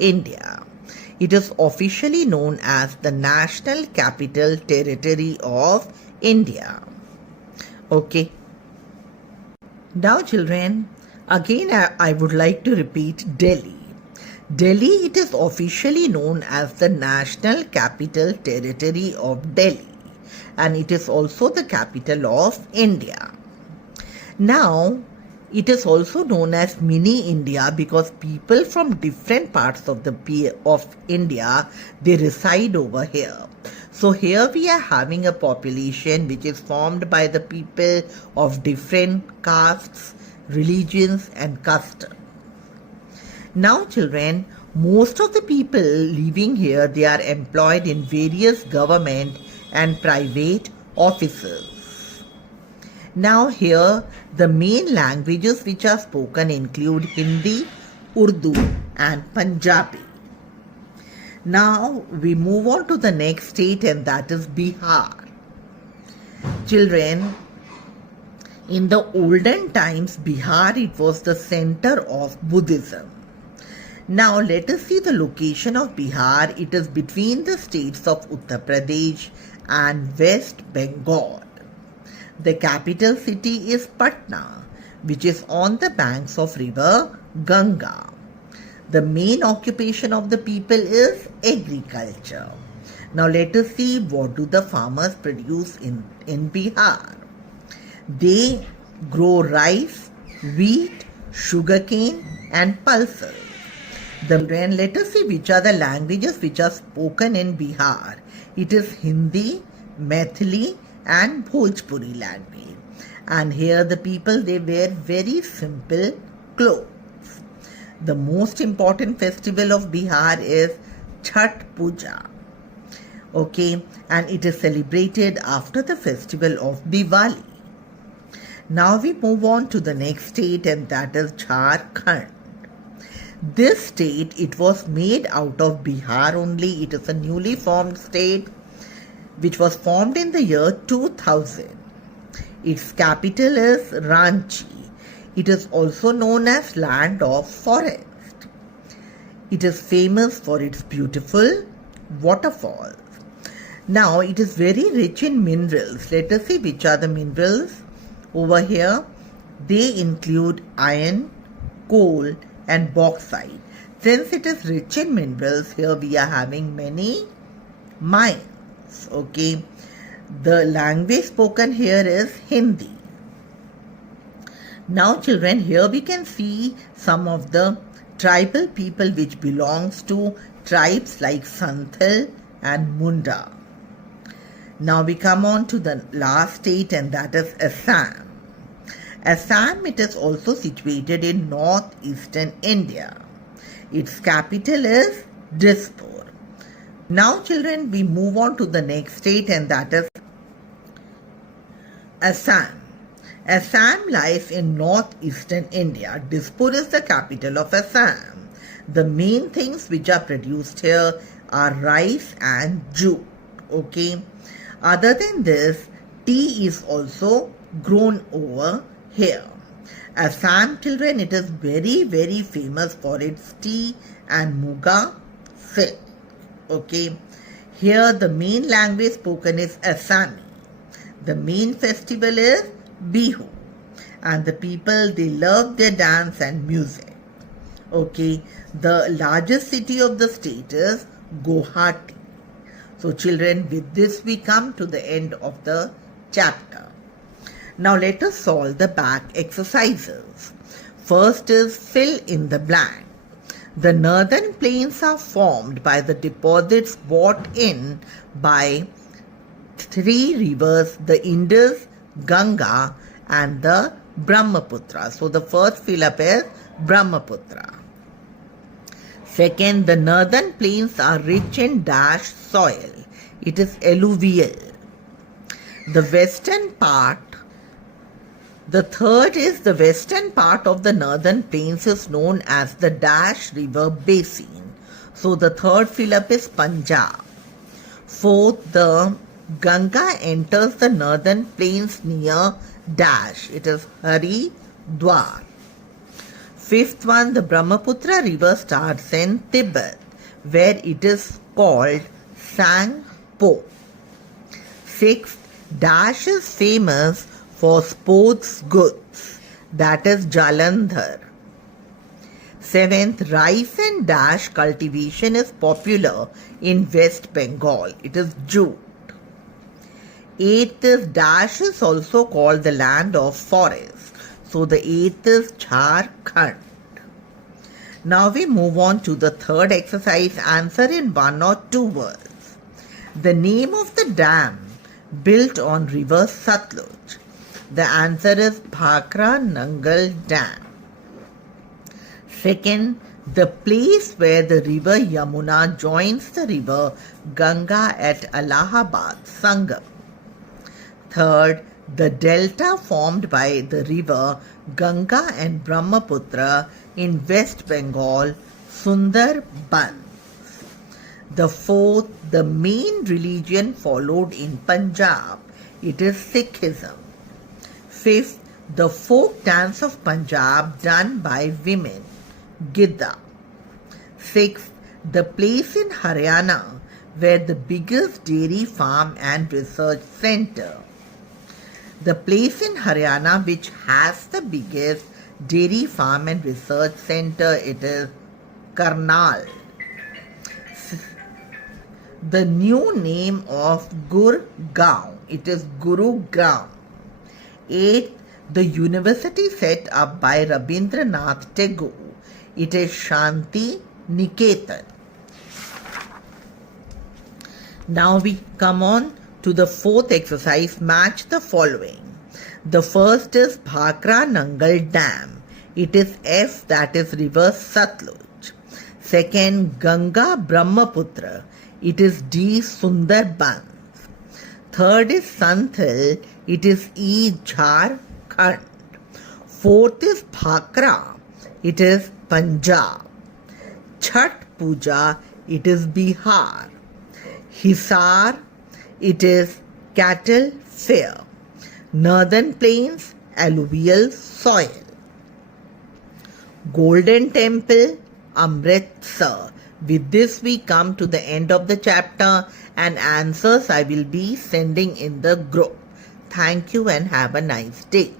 India. It is officially known as the National Capital Territory of India. Okay. Now children, again I would like to repeat Delhi. Delhi, it is officially known as the National Capital Territory of Delhi, and it is also the capital of India. Now, it is also known as Mini India because people from different parts of India, they reside over here. So here we are having a population which is formed by the people of different castes, religions and customs. Now children, most of the people living here, they are employed in various government and private offices. Now here, the main languages which are spoken include Hindi, Urdu and Punjabi. Now we move on to the next state, and that is Bihar. Children, in the olden times, Bihar, it was the center of Buddhism. Now let us see the location of Bihar. It is between the states of Uttar Pradesh and West Bengal. The capital city is Patna, which is on the banks of river Ganga. The main occupation of the people is agriculture. Now let us see what do the farmers produce in Bihar. They grow rice, wheat, sugarcane and pulses. Then let us see which are the languages which are spoken in Bihar. It is Hindi, Maithili and Bhojpuri language. And here the people, they wear very simple clothes. The most important festival of Bihar is Chhath Puja. Okay, and it is celebrated after the festival of Diwali. Now we move on to the next state, and that is Jharkhand. This state, it was made out of Bihar only. It is a newly formed state which was formed in the year 2000. Its capital is Ranchi. It is also known as land of forest. It is famous for its beautiful waterfalls. Now it is very rich in minerals. Let us see which are the minerals over here. They include iron, coal and bauxite. Since it is rich in minerals, here we are having many mines. Okay, the language spoken here is Hindi. Now children, here we can see some of the tribal people which belongs to tribes like Santhal and Munda. Now we come on to the last state, and that is Assam. Assam, it is also situated in northeastern India. Its capital is Dispur. Now children, we move on to the next state, and that is Assam. Assam lies in northeastern India. Dispur is the capital of Assam. The main things which are produced here are rice and jute. Okay. Other than this, tea is also grown over here. Assam children, it is very very famous for its tea and muga silk. Okay. Here the main language spoken is Assami. The main festival is Bihu. And the people, they love their dance and music. Okay. The largest city of the state is Guwahati. So children, with this we come to the end of the chapter. Now let us solve the back exercises. First is fill in the blank. The northern plains are formed by the deposits brought in by three rivers, the Indus, Ganga and the Brahmaputra. So the first fill up is Brahmaputra. Second, the northern plains are rich in dash soil. It is alluvial. The western part, the third is the western part of the northern plains is known as the dash river basin. So the third fill up is Punjab. Fourth, the Ganga enters the northern plains near dash. It is Haridwar. Fifth one, the Brahmaputra river starts in Tibet, where it is called Sangpo. Sixth, Dash is famous for sports goods, that is Jalandhar. Seventh, rice and dash cultivation is popular in West Bengal, it is jute. Eighth is Dash is also called the land of forest, so the eighth is Jharkhand. Now we move on to the third exercise. Answer in one or two words. The name of the dam built on river Satluj. The answer is Bhakra Nangal Dam. Second, the place where the river Yamuna joins the river Ganga at Allahabad, Sangam. Third, the delta formed by the river Ganga and Brahmaputra in West Bengal, Sundarbans. The fourth, the main religion followed in Punjab, it is Sikhism. Fifth, the folk dance of Punjab done by women, Gidda. Sixth, the place in Haryana where the biggest dairy farm and research center. The place in Haryana which has the biggest dairy farm and research center, it is Karnal. The new name of Gurgaon, it is Gurugram. Eighth, the university set up by Rabindranath Tagore, it is Shanti Niketan. Now we come on to the fourth exercise. Match the following. The first is Bhakra Nangal Dam. It is F, that is river Satluj. Second, Ganga Brahmaputra. It is D, Sundarbans. Third is Santhal. It is E, Jharkhand. Fourth is Bhakra. It is Punjab. Chhat Puja. It is Bihar. Hisar. It is cattle fair. Northern Plains, alluvial soil. Golden Temple, Amritsar. With this we come to the end of the chapter, and answers I will be sending in the group. Thank you and have a nice day.